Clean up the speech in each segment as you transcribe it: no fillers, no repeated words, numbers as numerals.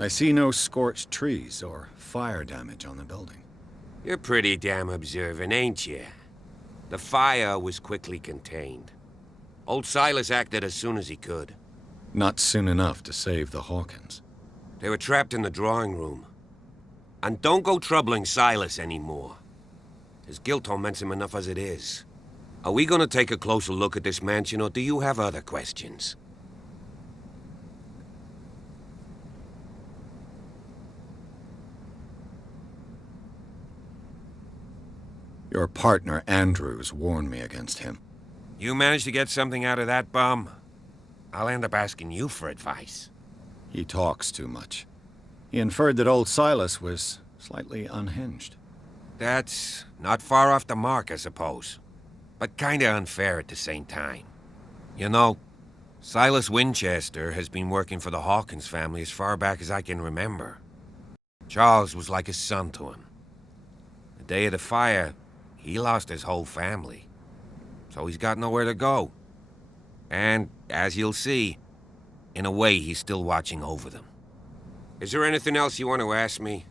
I see no scorched trees or fire damage on the building. You're pretty damn observant, ain't you? The fire was quickly contained. Old Silas acted as soon as he could. Not soon enough to save the Hawkins. They were trapped in the drawing room. And don't go troubling Silas anymore. His guilt torments him enough as it is. Are we gonna take a closer look at this mansion, or do you have other questions? Your partner, Andrews, warned me against him. You managed to get something out of that bum? I'll end up asking you for advice. He talks too much. He inferred that old Silas was slightly unhinged. That's not far off the mark, I suppose. But kinda unfair at the same time. You know, Silas Winchester has been working for the Hawkins family as far back as I can remember. Charles was like a son to him. The day of the fire, he lost his whole family. So he's got nowhere to go. And, as you'll see, in a way he's still watching over them. Is there anything else you want to ask me?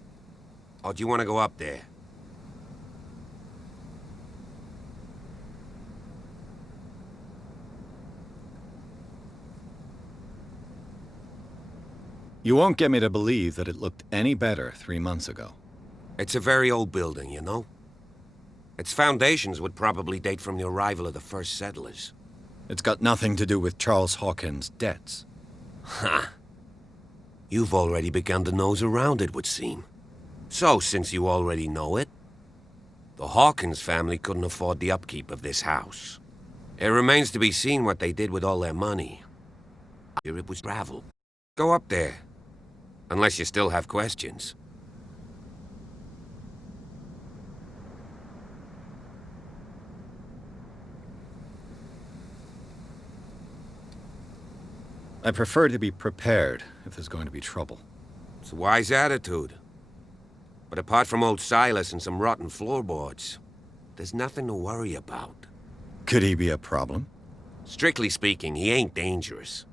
Or do you want to go up there? You won't get me to believe that it looked any better 3 months ago. It's a very old building, you know? Its foundations would probably date from the arrival of the first settlers. It's got nothing to do with Charles Hawkins' debts. Ha! You've already begun to nose around, it would seem. So, since you already know it, the Hawkins family couldn't afford the upkeep of this house. It remains to be seen what they did with all their money. Here it was travel. Go up there. Unless you still have questions. I prefer to be prepared if there's going to be trouble. It's a wise attitude. But apart from old Silas and some rotten floorboards, there's nothing to worry about. Could he be a problem? Strictly speaking, he ain't dangerous.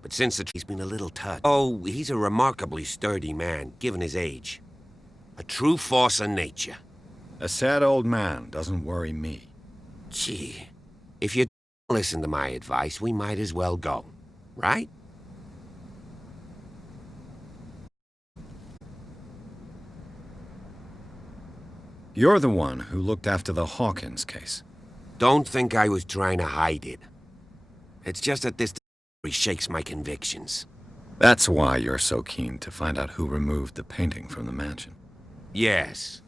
But since he's been a little touched. Oh, he's a remarkably sturdy man, given his age. A true force of nature. A sad old man doesn't worry me. Gee, if you listen to my advice, we might as well go. Right? You're the one who looked after the Hawkins case. Don't think I was trying to hide it. It's just that this shakes my convictions. That's why you're so keen to find out who removed the painting from the mansion. Yes.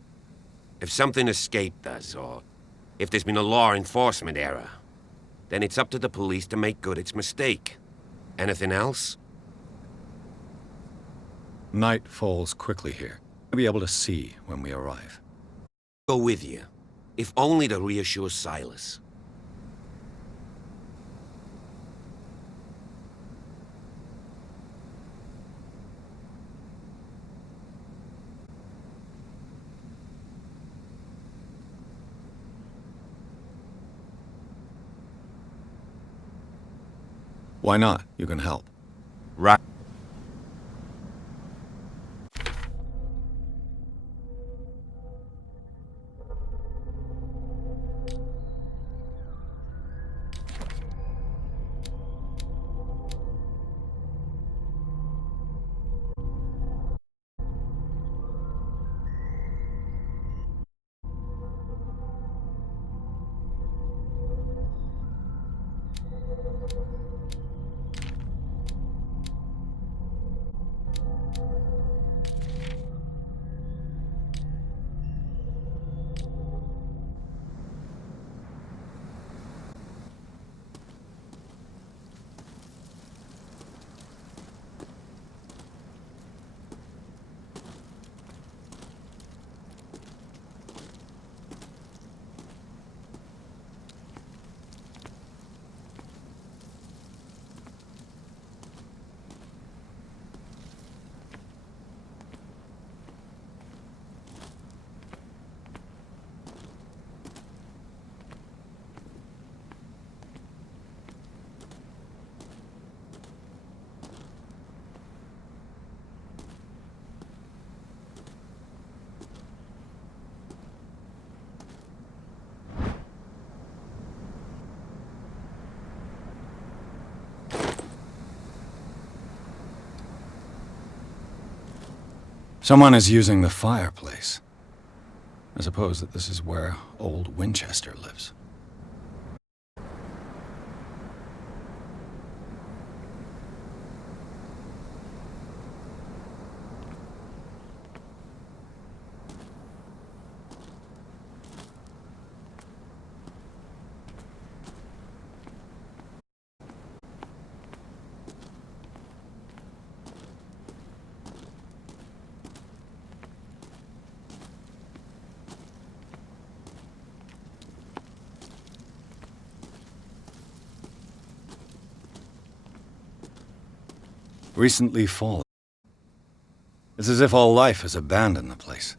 If something escaped us, or if there's been a law enforcement error, then it's up to the police to make good its mistake. Anything else? Night falls quickly here. I'll be able to see when we arrive. Go with you, if only to reassure Silas. Why not? You can help. Right. Someone is using the fireplace. I suppose that this is where old Winchester lives. Recently fallen. It's as if all life has abandoned the place.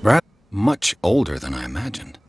Rather much older than I imagined.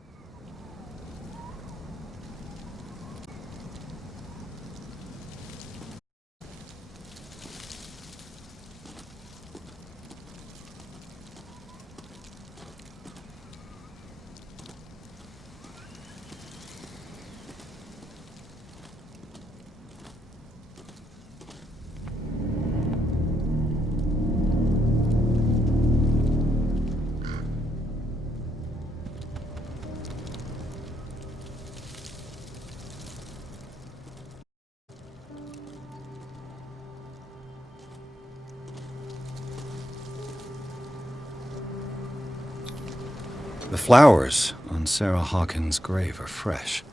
The flowers on Sarah Hawkins' grave are fresh.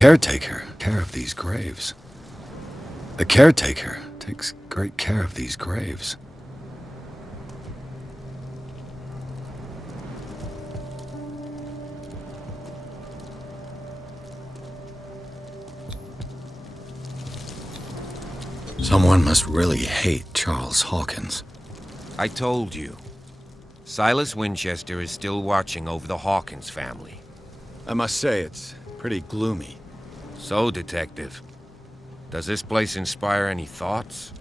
Caretaker, care of these graves. The caretaker takes great care of these graves. Someone must really hate Charles Hawkins. I told you. Silas Winchester is still watching over the Hawkins family. I must say, it's pretty gloomy. So, Detective, does this place inspire any thoughts?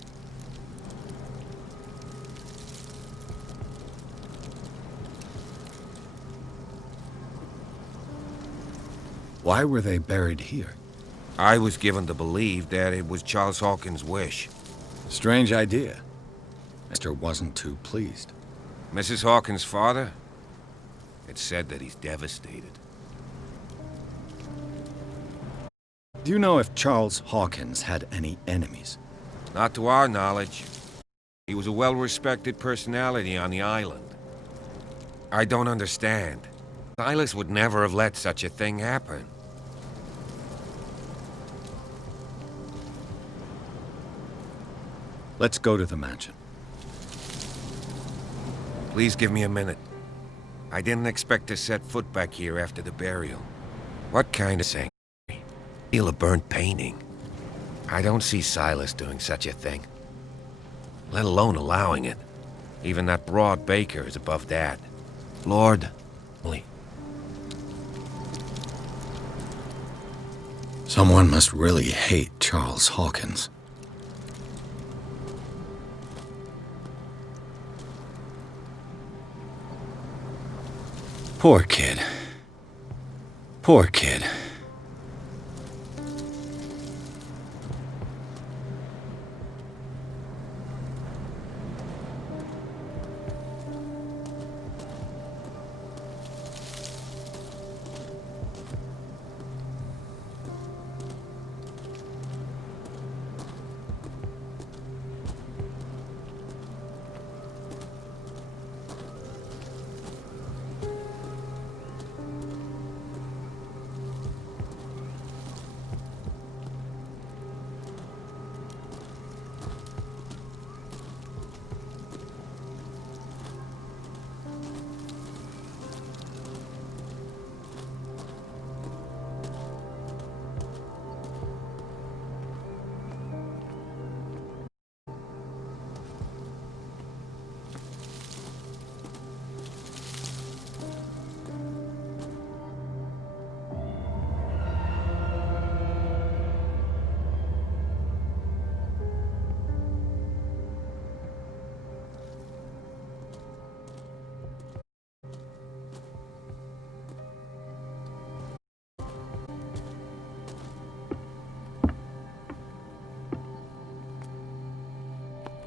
Why were they buried here? I was given to believe that it was Charles Hawkins' wish. Strange idea. Esther wasn't too pleased. Mrs. Hawkins' father? It's said that he's devastated. Do you know if Charles Hawkins had any enemies? Not to our knowledge. He was a well-respected personality on the island. I don't understand. Silas would never have let such a thing happen. Let's go to the mansion. Please give me a minute. I didn't expect to set foot back here after the burial. What kind of sanctuary? Feel a burnt painting. I don't see Silas doing such a thing. Let alone allowing it. Even that broad baker is above that. Lord, Someone must really hate Charles Hawkins. Poor kid. Poor kid.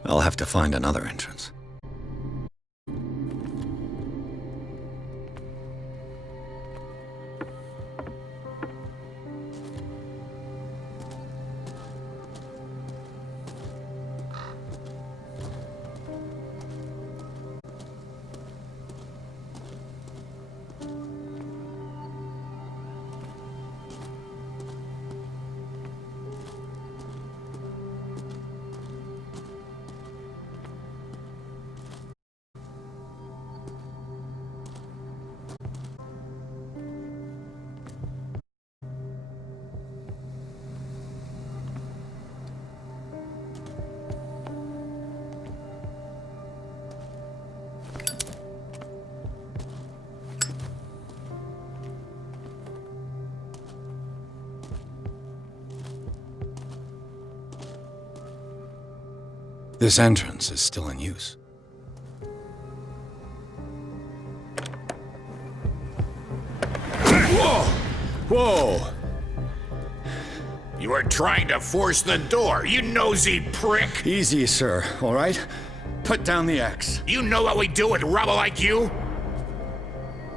I'll have to find another entrance. This entrance is still in use. Whoa! Whoa! You were trying to force the door, you nosy prick! Easy, sir, all right? Put down the axe. You know what we do with rubble like you?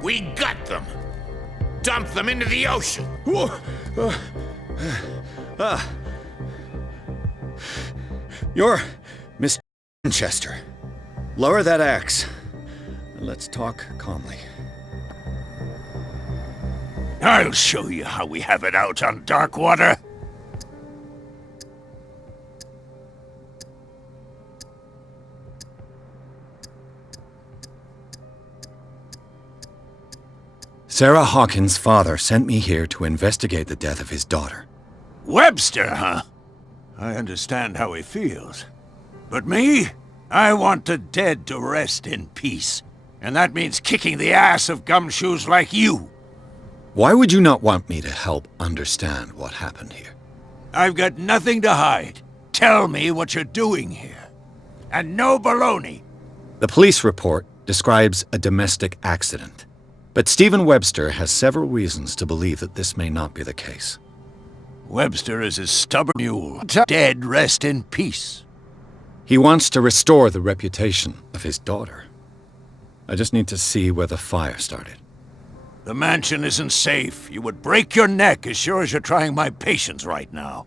We gut them. Dump them into the ocean. Whoa! You're Miss Winchester. Lower that axe. And let's talk calmly. I'll show you how we have it out on Darkwater. Sarah Hawkins' father sent me here to investigate the death of his daughter. Webster, huh? I understand how he feels. But me? I want the dead to rest in peace. And that means kicking the ass of gumshoes like you. Why would you not want me to help understand what happened here? I've got nothing to hide. Tell me what you're doing here. And no baloney. The police report describes a domestic accident. But Stephen Webster has several reasons to believe that this may not be the case. Webster is a stubborn mule. Dead rest in peace. He wants to restore the reputation of his daughter. I just need to see where the fire started. The mansion isn't safe. You would break your neck as sure as you're trying my patience right now.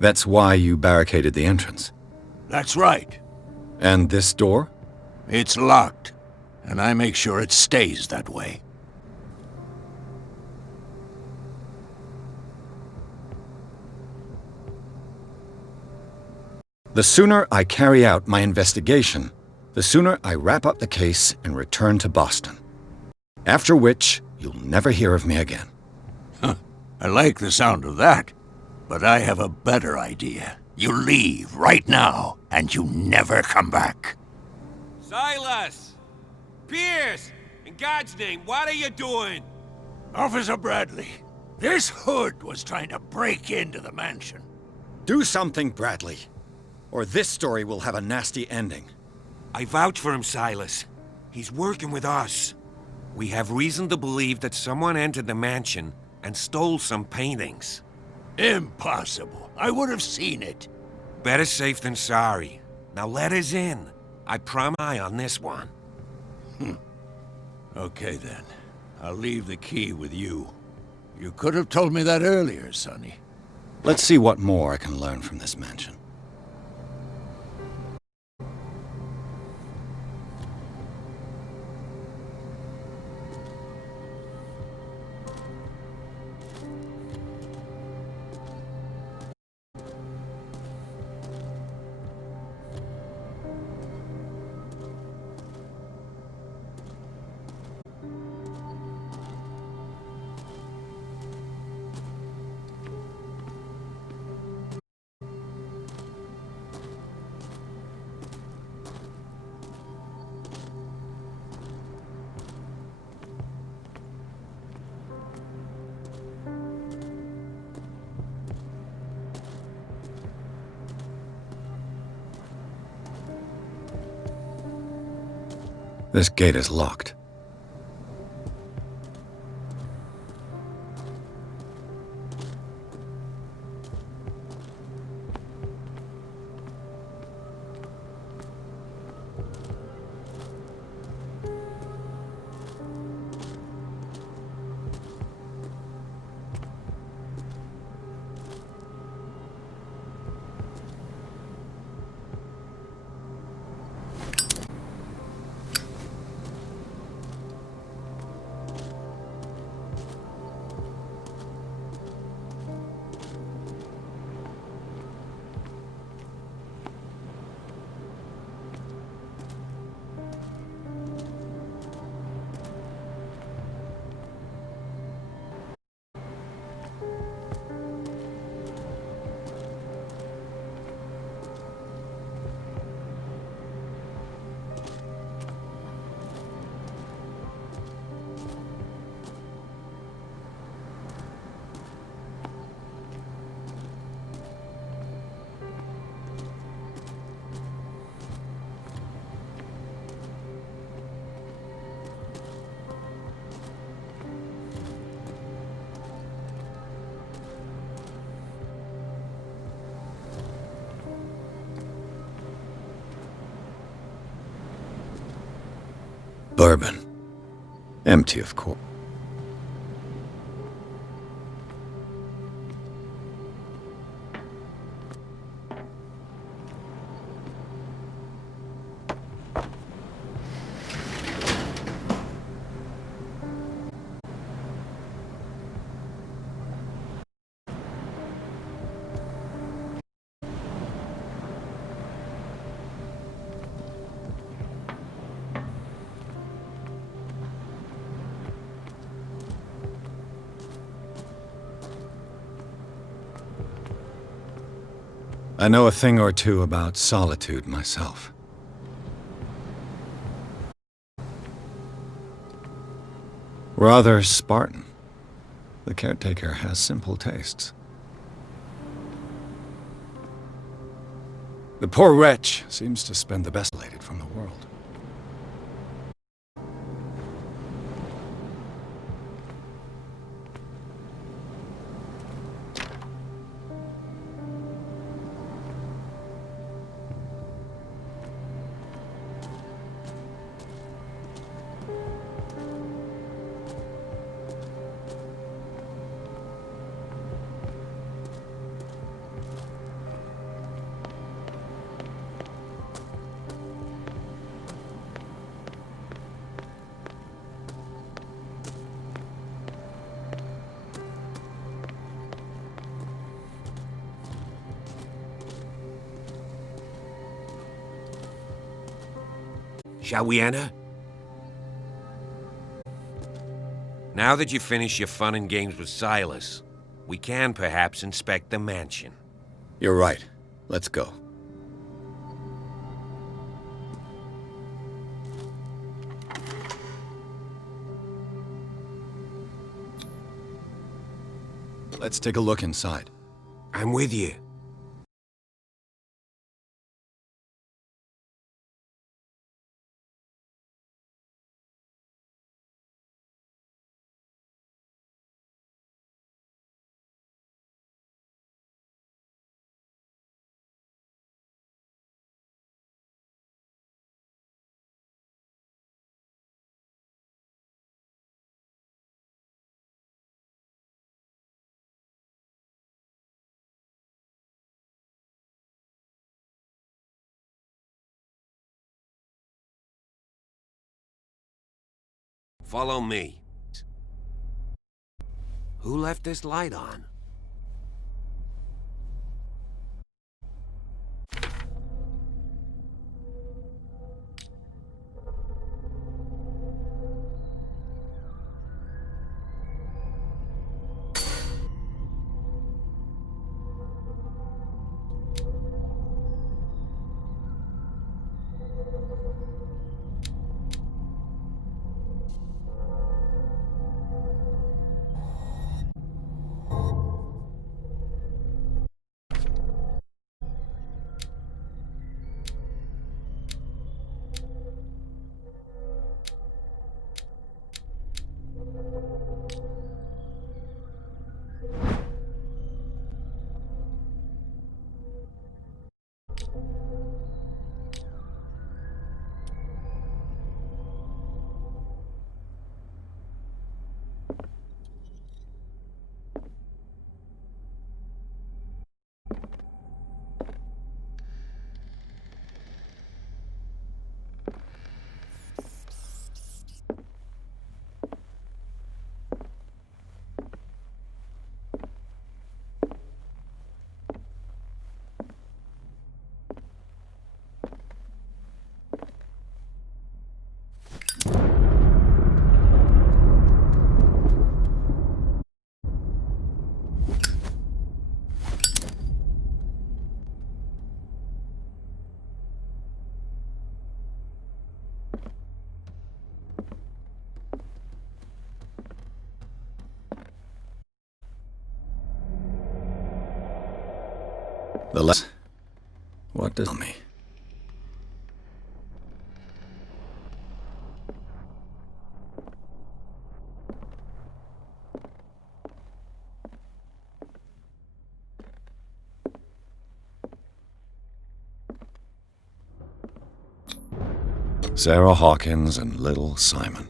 That's why you barricaded the entrance. That's right. And this door? It's locked, and I make sure it stays that way. The sooner I carry out my investigation, the sooner I wrap up the case and return to Boston. After which, you'll never hear of me again. I like the sound of that, but I have a better idea. You leave right now, and you never come back. Silas! Pierce! In God's name, what are you doing? Officer Bradley, this hood was trying to break into the mansion. Do something, Bradley, or this story will have a nasty ending. I vouch for him, Silas. He's working with us. We have reason to believe that someone entered the mansion and stole some paintings. Impossible. I would have seen it. Better safe than sorry. Now let us in. I promise on this one. Okay then. I'll leave the key with you. You could have told me that earlier, Sonny. Let's see what more I can learn from this mansion. This gate is locked. Bourbon. Empty, of course. I know a thing or two about solitude myself. Rather Spartan. The caretaker has simple tastes. The poor wretch seems to spend the best isolated from the world. Shall we enter? Now that you've finished your fun and games with Silas, we can perhaps inspect the mansion. You're right. Let's go. Let's take a look inside. I'm with you. Follow me. Who left this light on? The less. What does it tell me? Sarah Hawkins and little Simon.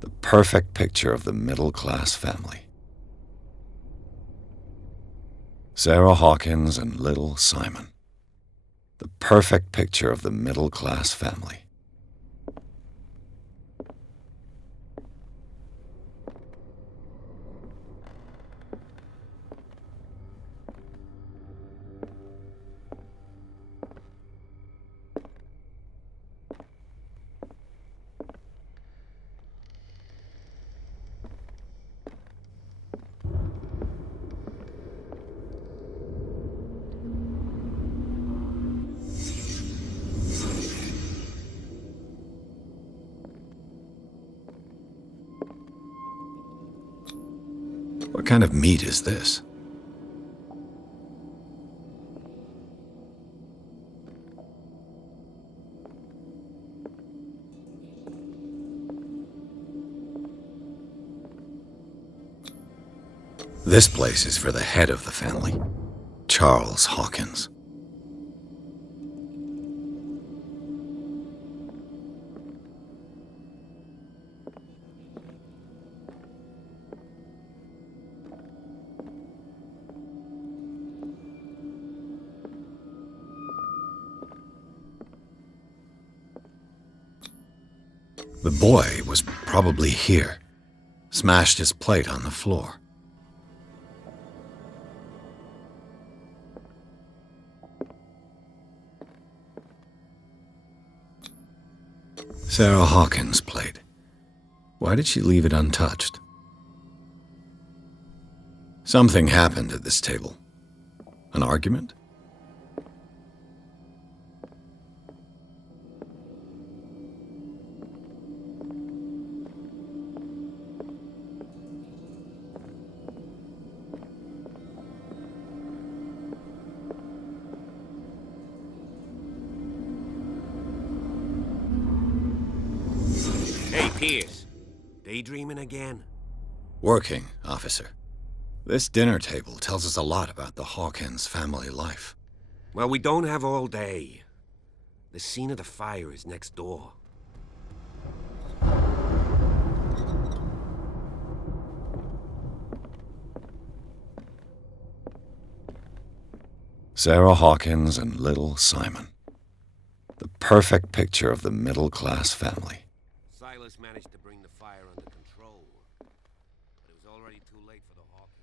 The perfect picture of the middle-class family. Sarah Hawkins and little Simon. The perfect picture of the middle-class family. What kind of meat is this? This place is for the head of the family, Charles Hawkins. The boy was probably here, smashed his plate on the floor. Sarah Hawkins' plate. Why did she leave it untouched? Something happened at this table. An argument? Hey, Pierce. Daydreaming again? Working, officer. This dinner table tells us a lot about the Hawkins family life. Well, we don't have all day. The scene of the fire is next door. Sarah Hawkins and little Simon. The perfect picture of the middle-class family. Silas managed to bring the fire under control, but it was already too late for the Hawkins.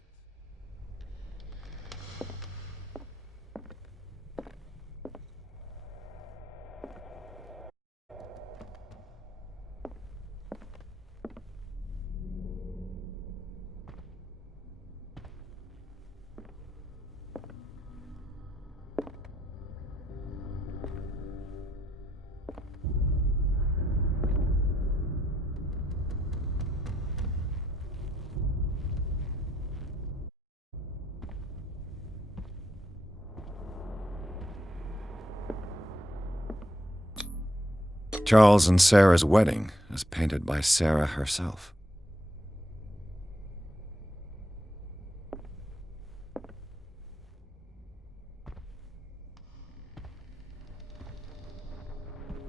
Charles and Sarah's wedding, as painted by Sarah herself.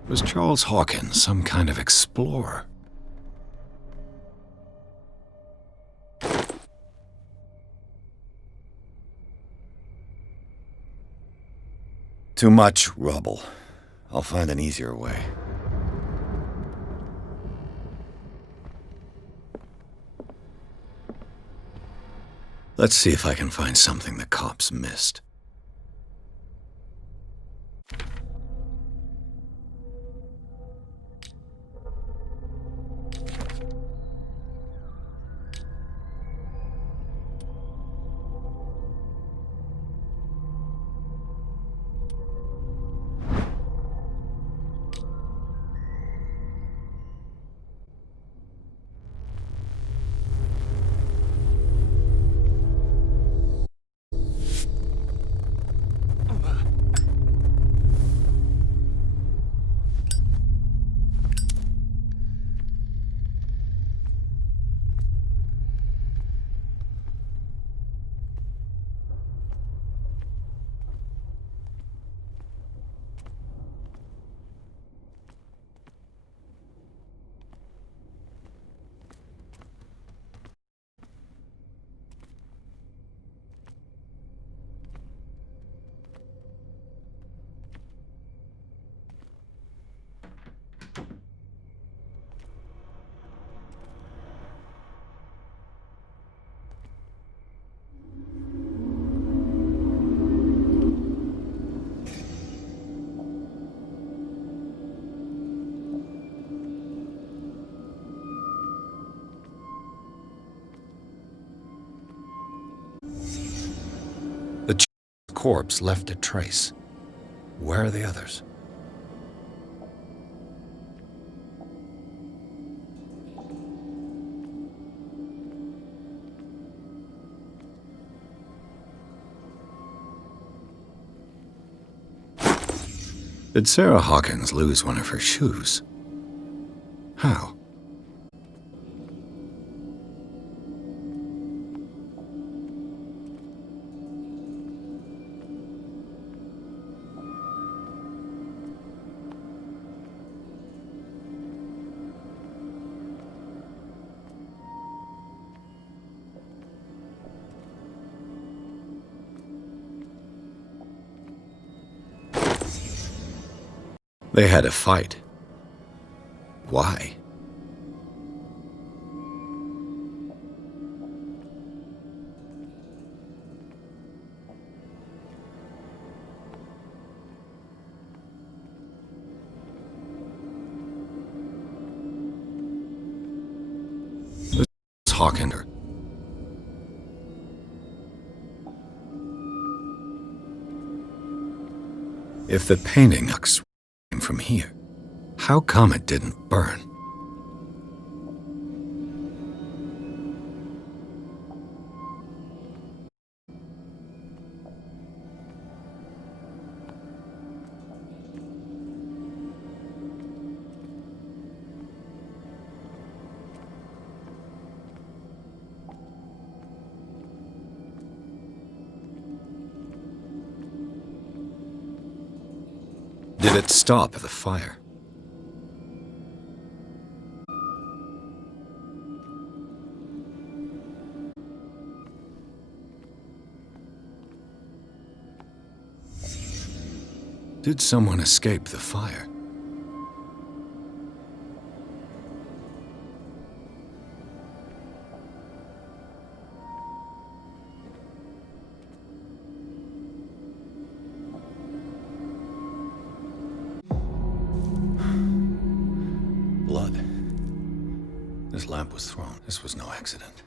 Was Charles Hawkins some kind of explorer? Too much rubble. I'll find an easier way. Let's see if I can find something the cops missed. corpse left a trace. Where are the others? Did Sarah Hawkins lose one of her shoes? How? They had a fight. Why? This Hawkins. If the painting came from here, how come it didn't burn? Did it stop the fire? Did someone escape the fire? Blood. This lamp was thrown. This was no accident.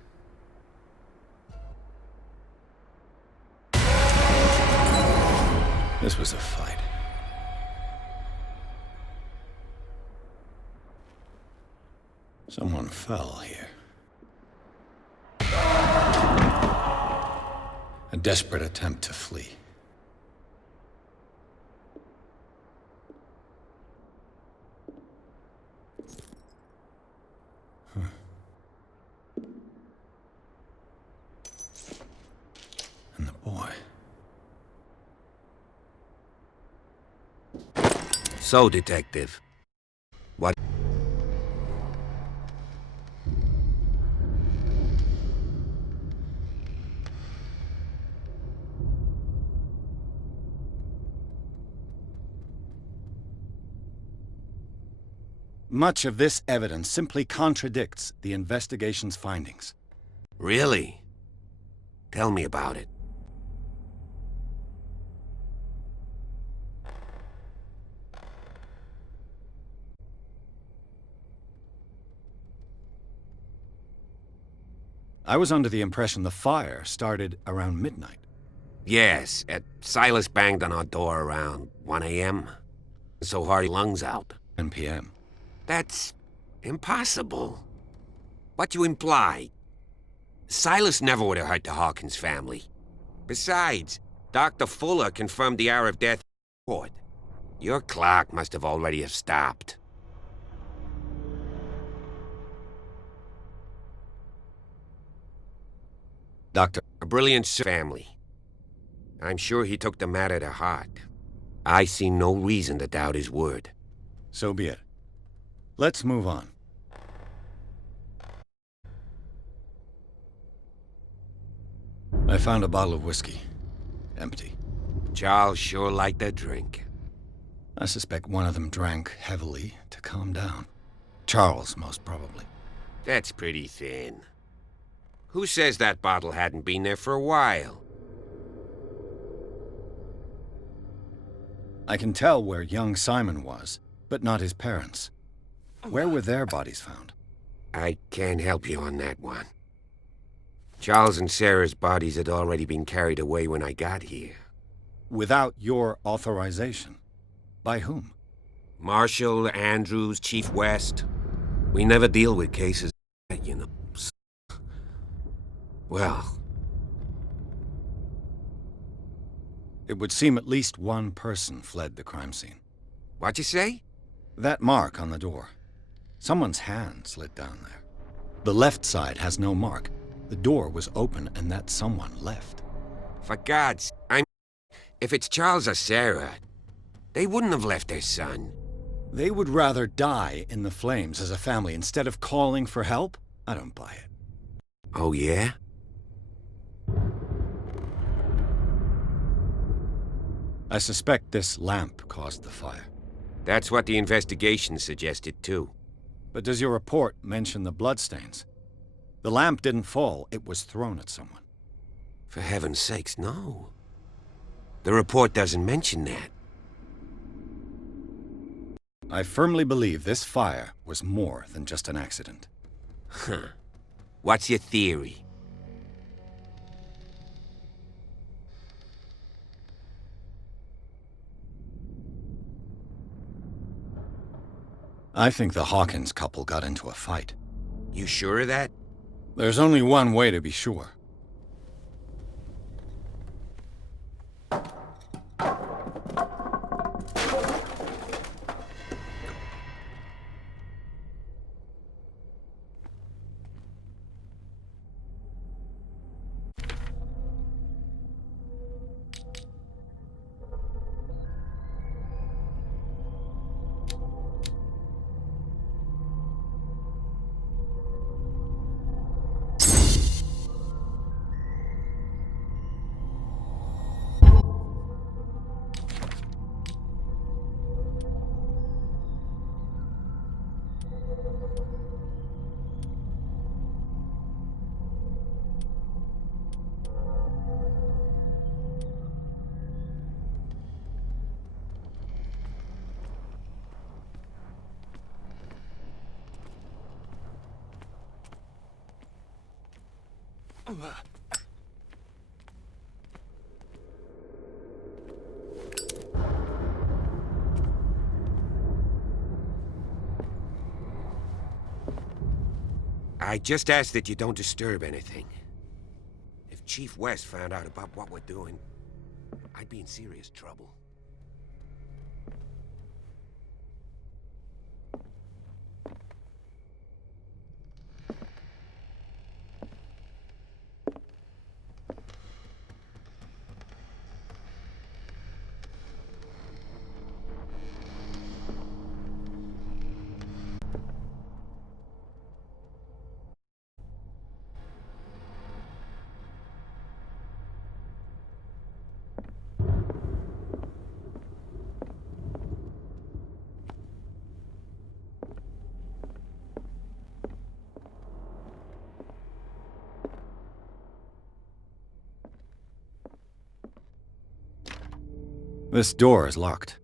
This was a fight. Someone fell here. A desperate attempt to flee. And the boy. So, Detective, what? Much of this evidence simply contradicts the investigation's findings. Really? Tell me about it. I was under the impression the fire started around midnight. Yes, Silas banged on our door around 1 a.m. So hard he lungs out. 10 p.m. That's impossible. What you imply? Silas never would have hurt the Hawkins family. Besides, Dr. Fuller confirmed the hour of death. Your clock must have already have stopped. Doctor, A brilliant family. I'm sure he took the matter to heart. I see no reason to doubt his word. so be it. Let's move on. I found a bottle of whiskey. Empty. Charles sure liked a drink. I suspect one of them drank heavily to calm down. Charles, most probably. That's pretty thin. Who says that bottle hadn't been there for a while? I can tell where young Simon was, but not his parents. Where were their bodies found? I can't help you on that one. Charles and Sarah's bodies had already been carried away when I got here. Without your authorization. By whom? Marshall, Andrews, Chief West. We never deal with cases, you know. Well, It would seem at least one person fled the crime scene. what'd you say? That mark on the door. Someone's hand slid down there. The left side has no mark. The door was open and that someone left. For God's... If it's Charles or Sarah, they wouldn't have left their son. They would rather die in the flames as a family instead of calling for help? I don't buy it. Oh, yeah? I suspect this lamp caused the fire. That's what the investigation suggested, too. But does your report mention the bloodstains? The lamp didn't fall, it was thrown at someone. For heaven's sakes, no. The report doesn't mention that. I firmly believe this fire was more than just an accident. Huh. What's your theory? I think the Hawkins couple got into a fight. You sure of that? There's only one way to be sure. I just ask that you don't disturb anything. If Chief West found out about what we're doing, I'd be in serious trouble. This door is locked.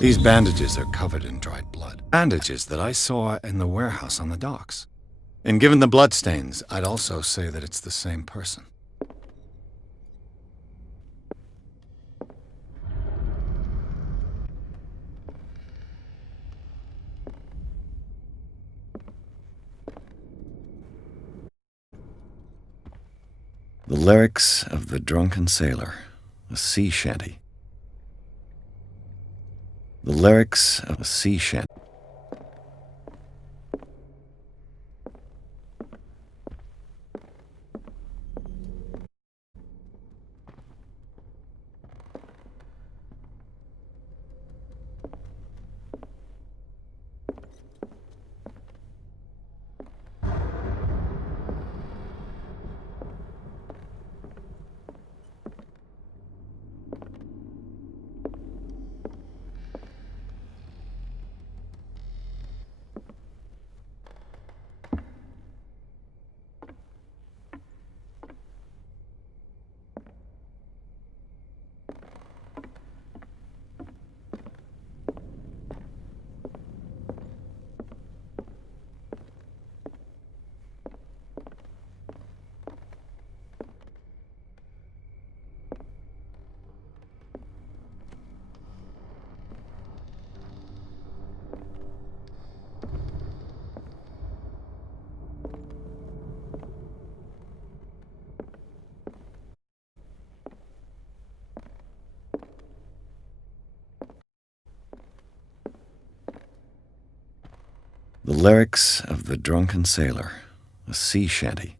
These bandages are covered in dried blood. Bandages that I saw in the warehouse on the docks. And given the bloodstains, I'd also say that it's the same person. The lyrics of the drunken sailor, a sea shanty. The lyrics of a sea shanty. The lyrics of the drunken sailor, a sea shanty.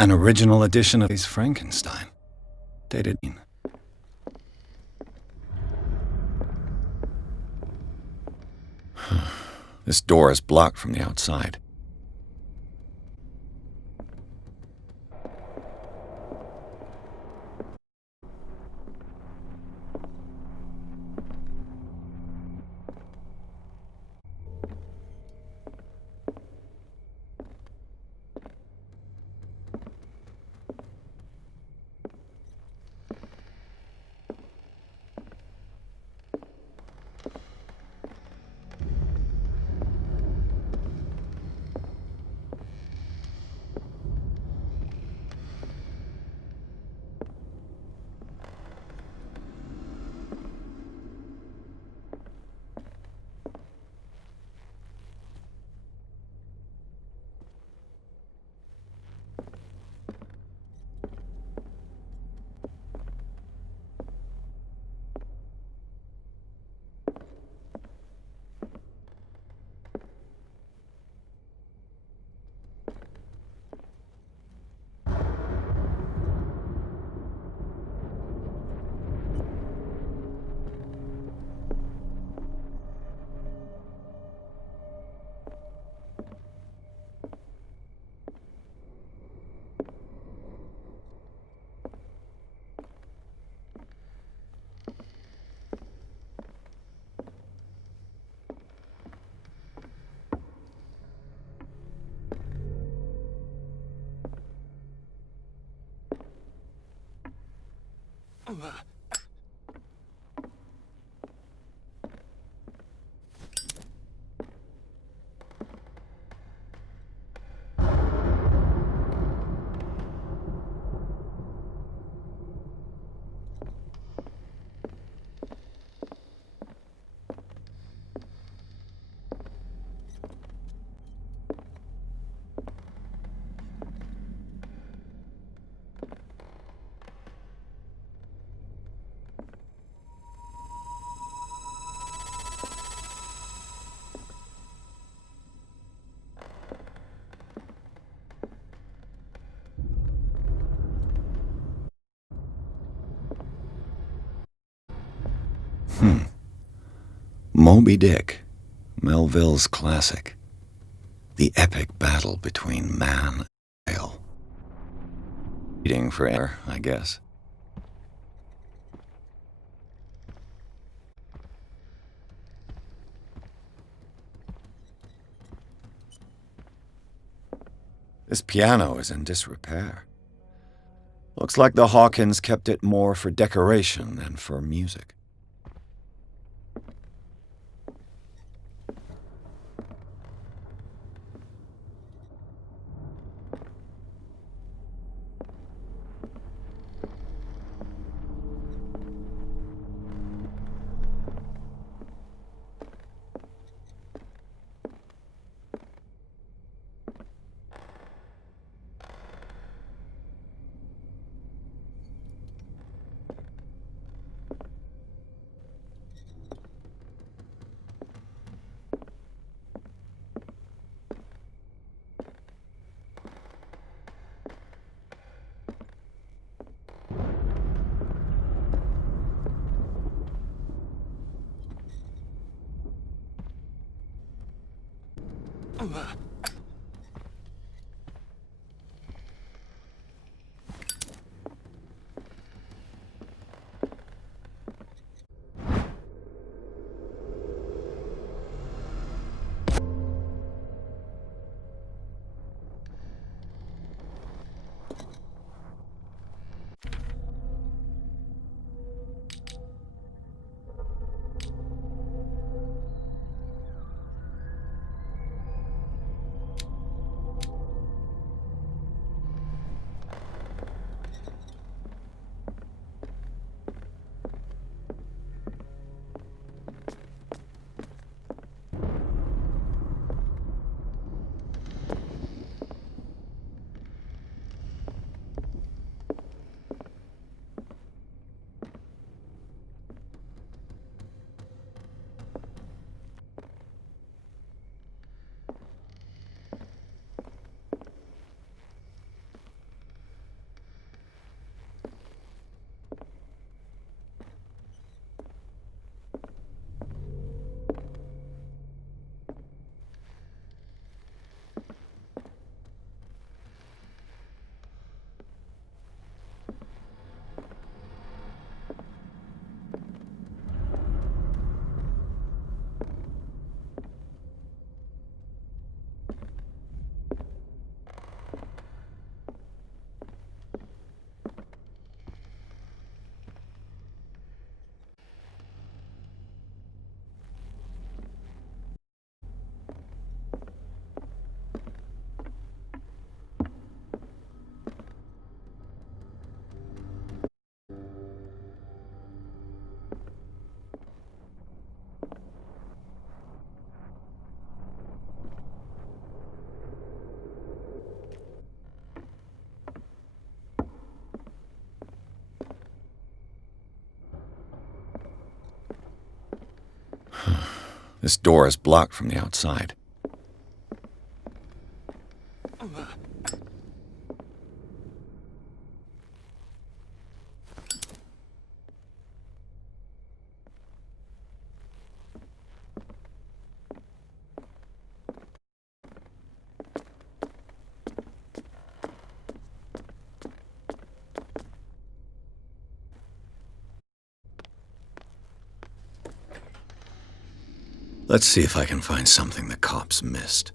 An original edition of Frankenstein, dated. This door is blocked from the outside. Moby Dick, Melville's classic. The epic battle between man and whale. Waiting for air, I guess. This piano is in disrepair. Looks like the Hawkins kept it more for decoration than for music. This door is blocked from the outside. Let's see if I can find something the cops missed.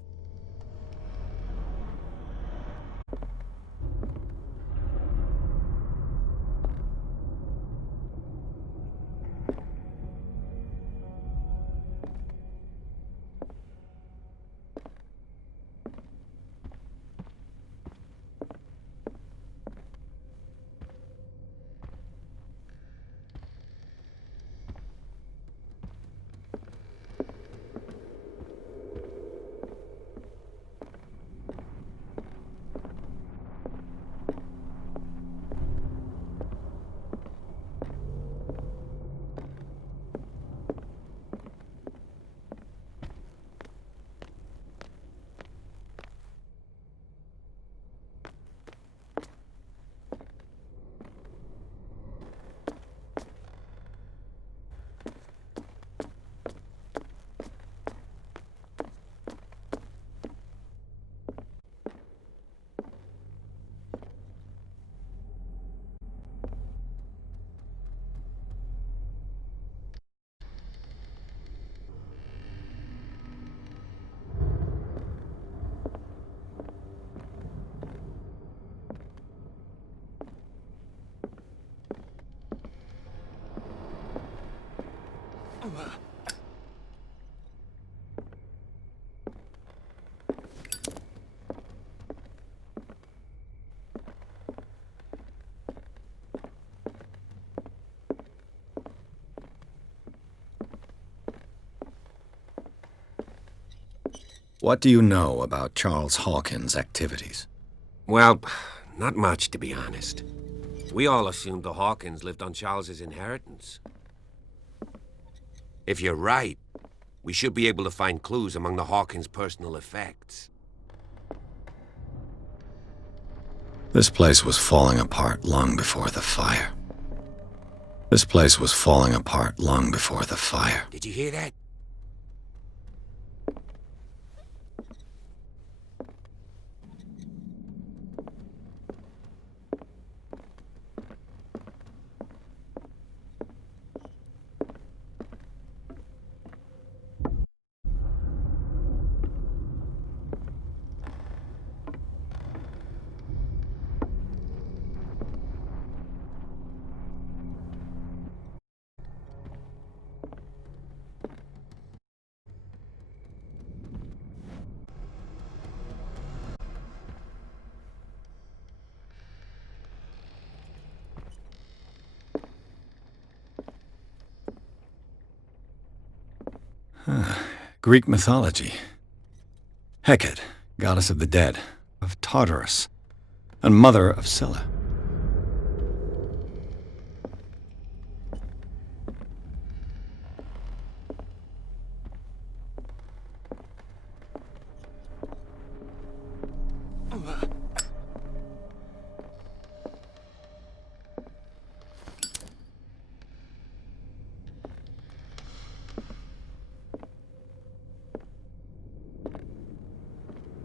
What do you know about Charles Hawkins' activities? Well, not much, to be honest. We all assumed the Hawkins lived on Charles's inheritance. If you're right, we should be able to find clues among the Hawkins' personal effects. This place was falling apart long before the fire. This place was falling apart long before the fire. Did you hear that? Greek mythology. Hecate, goddess of the dead, of Tartarus, and mother of Scylla.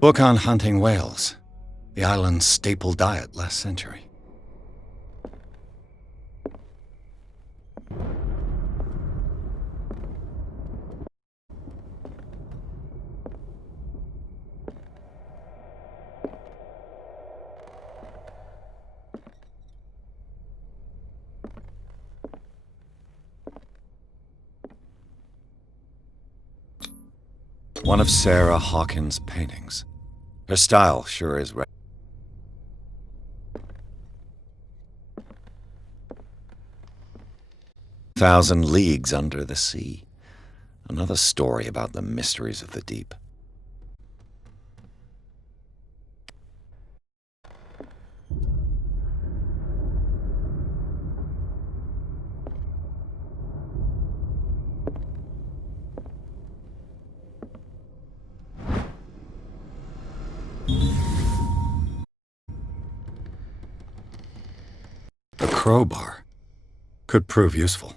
Book on hunting whales, the island's staple diet last century. One of Sarah Hawkins' paintings. Her style sure is rare. Thousand Leagues Under the Sea. Another story about the mysteries of the deep. A crowbar could prove useful.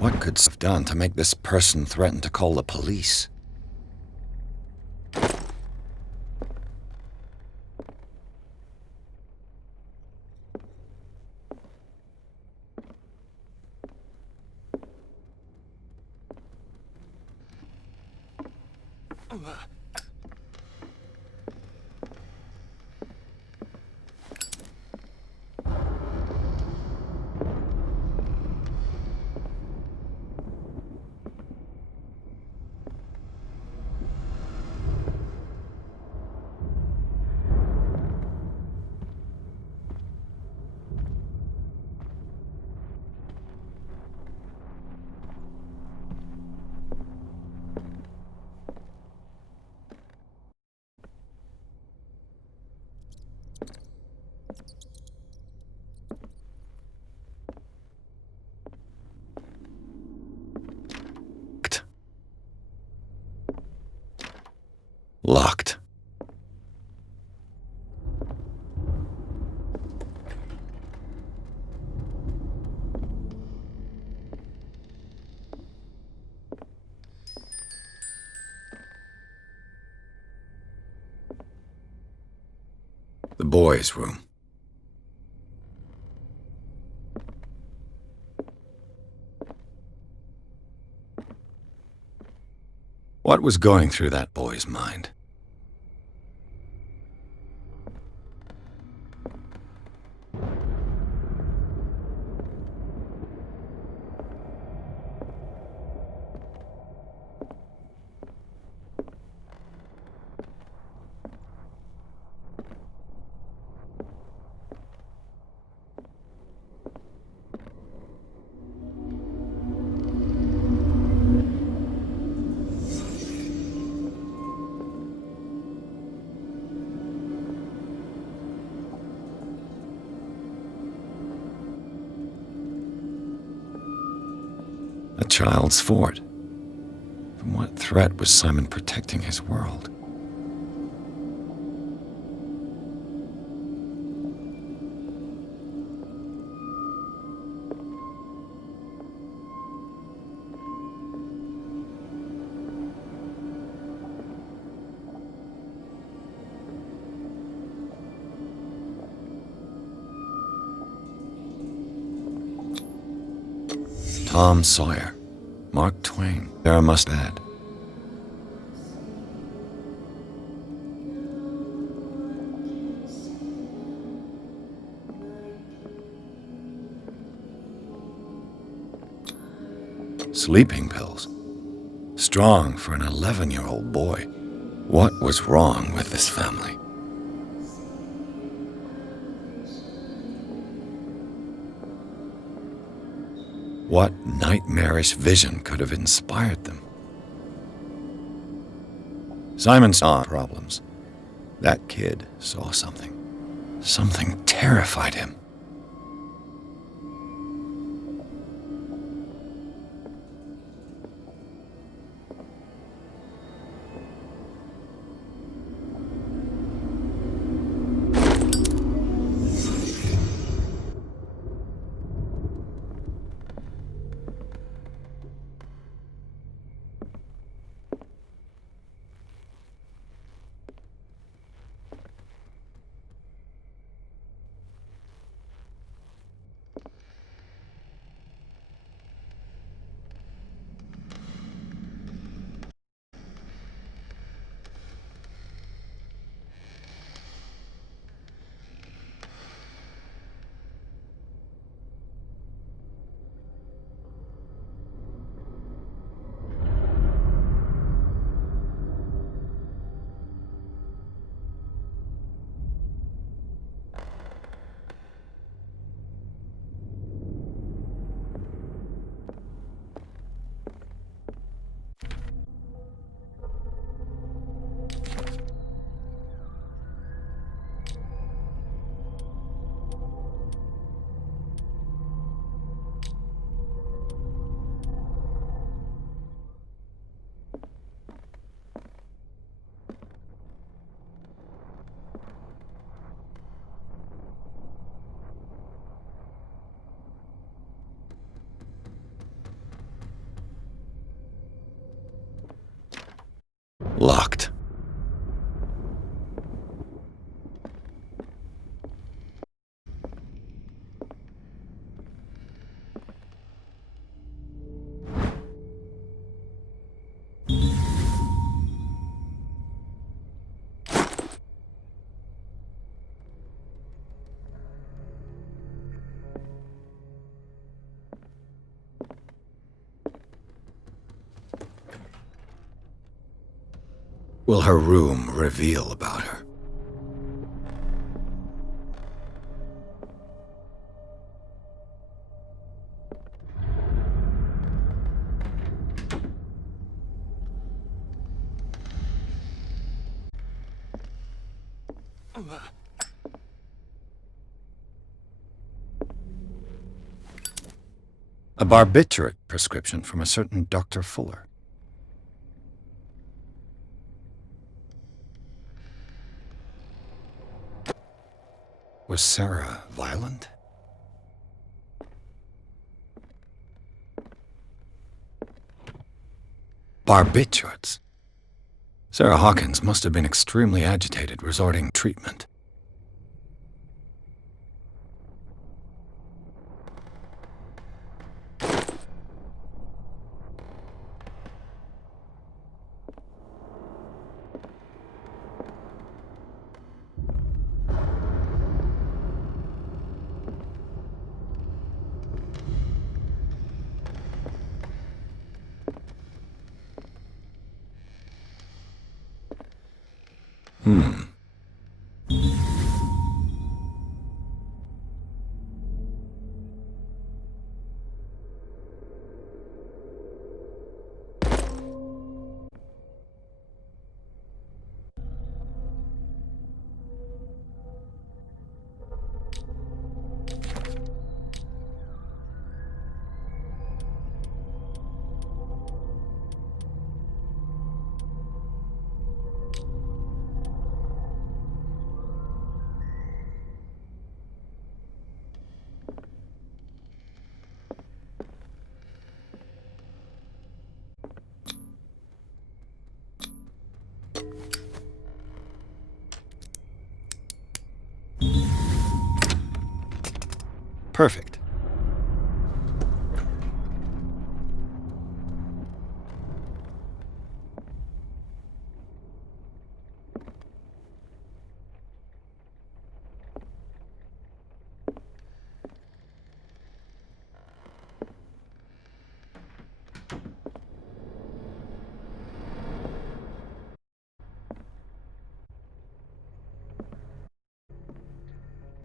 What could have done to make this person threaten to call the police? Locked. The boys' room. What was going through that boy's mind? A child's fort. From what threat was Simon protecting his world? Tom Sawyer. Mark Twain. Sarah must add. Sleeping pills. Strong for an 11-year-old boy. What was wrong with this family? What nightmarish vision could have inspired them? Simon saw problems. That kid saw something. Something terrified him. Locked. Will her room reveal about her? A barbiturate prescription from a certain Dr. Fuller. Was Sarah violent? Barbiturates. Sarah Hawkins must have been extremely agitated, resorting to treatment. Perfect.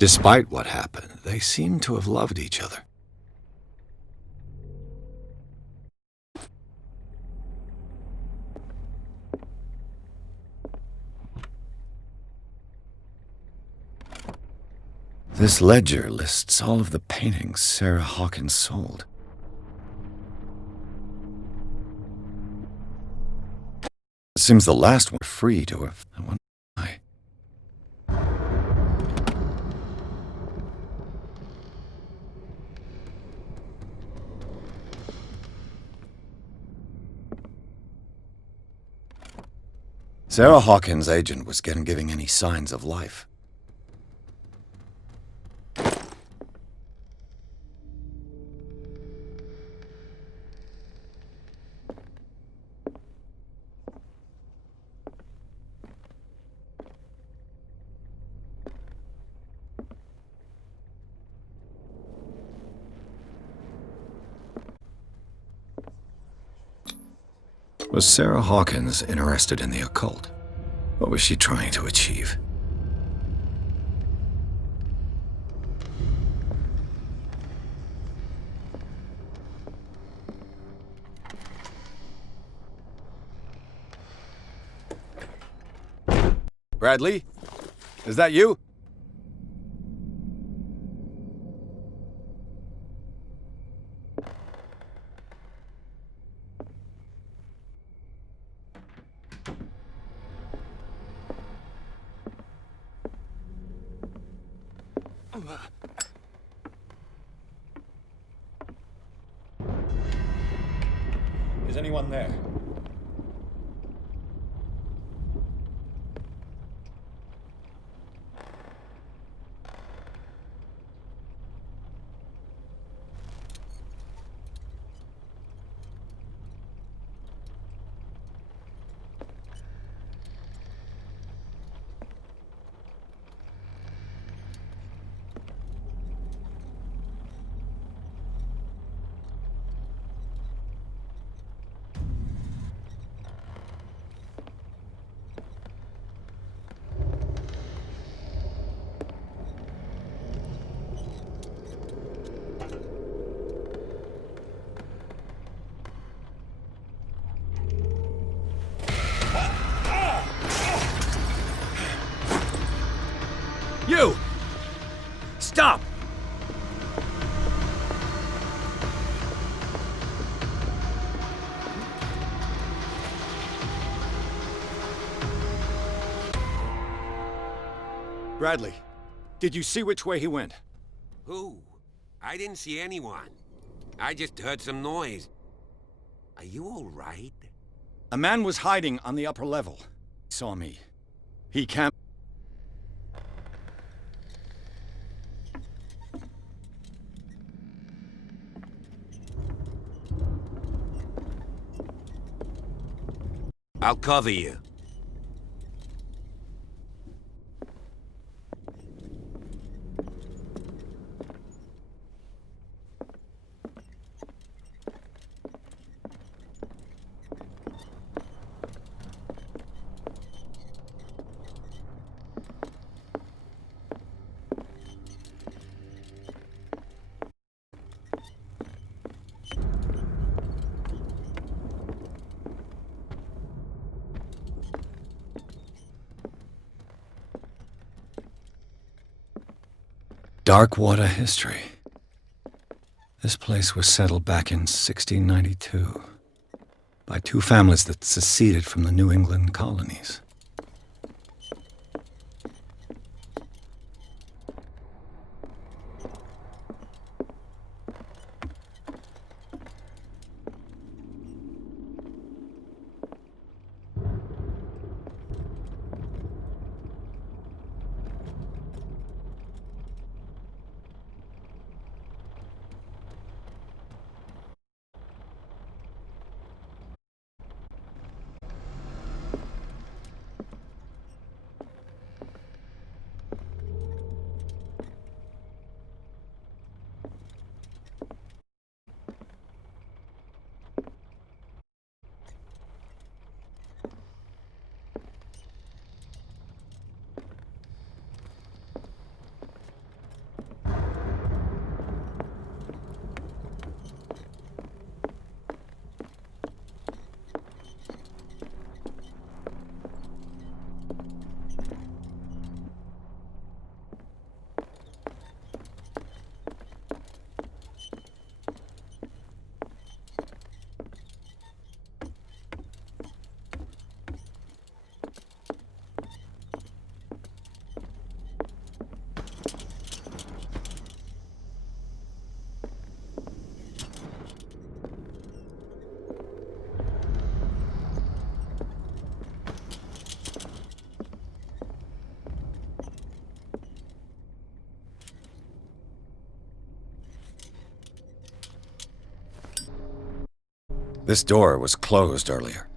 Despite what happened, they seem to have loved each other. This ledger lists all of the paintings Sarah Hawkins sold. It seems the last one free to her. I wonder why. Sarah Hawkins' agent was giving any signs of life. Was Sarah Hawkins interested in the occult? What was she trying to achieve? Bradley? Is that you? Is anyone there? You! Stop! Bradley, did you see which way he went? Who? I didn't see anyone. I just heard some noise. Are you all right? A man was hiding on the upper level. He saw me. He camped. I'll cover you. Darkwater history. This place was settled back in 1692 by two families that seceded from the New England colonies. This door was closed earlier.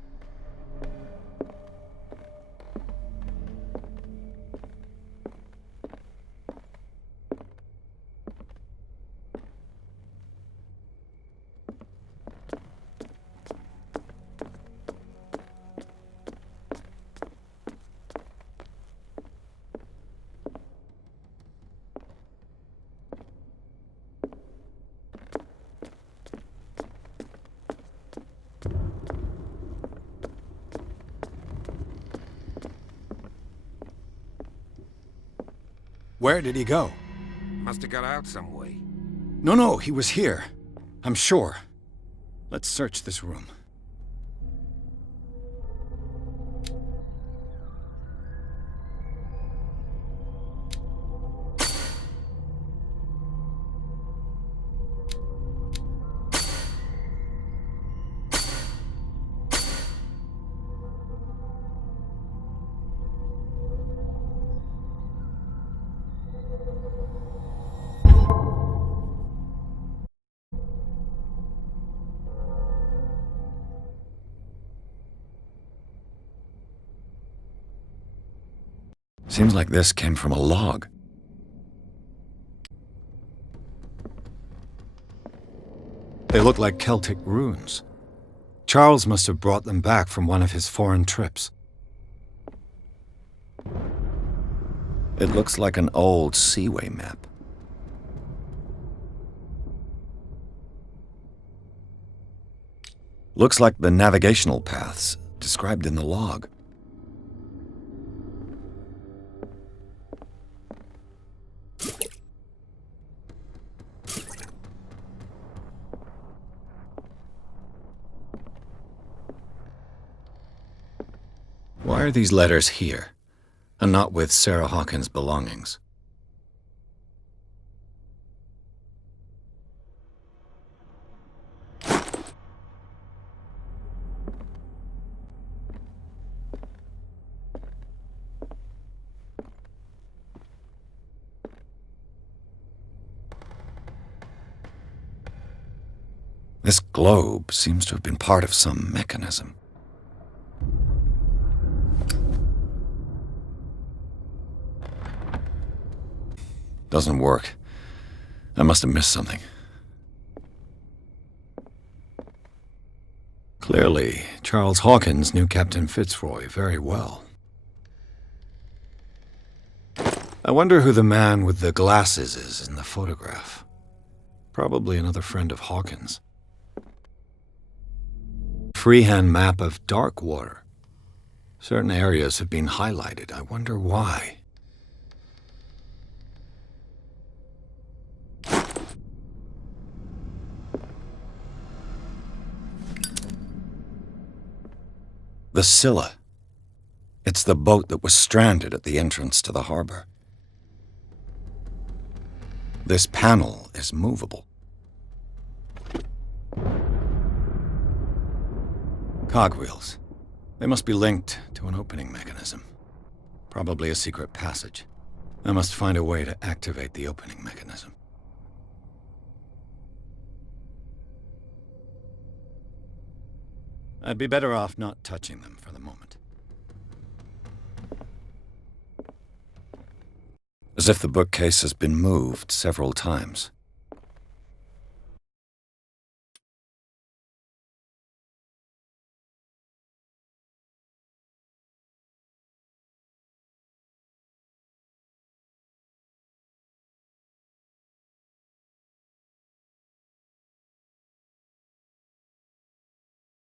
Where did he go? Must have got out some way. No, he was here. I'm sure. Let's search this room. Seems like this came from a log. They look like Celtic runes. Charles must have brought them back from one of his foreign trips. It looks like an old seaway map. Looks like the navigational paths described in the log. Why are these letters here, and not with Sarah Hawkins' belongings? This globe seems to have been part of some mechanism. Doesn't work. I must have missed something. Clearly, Charles Hawkins knew Captain Fitzroy very well. I wonder who the man with the glasses is in the photograph. Probably another friend of Hawkins. Freehand map of Darkwater. Certain areas have been highlighted. I wonder why. The Scylla. It's the boat that was stranded at the entrance to the harbor. This panel is movable. Cogwheels. They must be linked to an opening mechanism. Probably a secret passage. I must find a way to activate the opening mechanism. I'd be better off not touching them for the moment. As if the bookcase has been moved several times.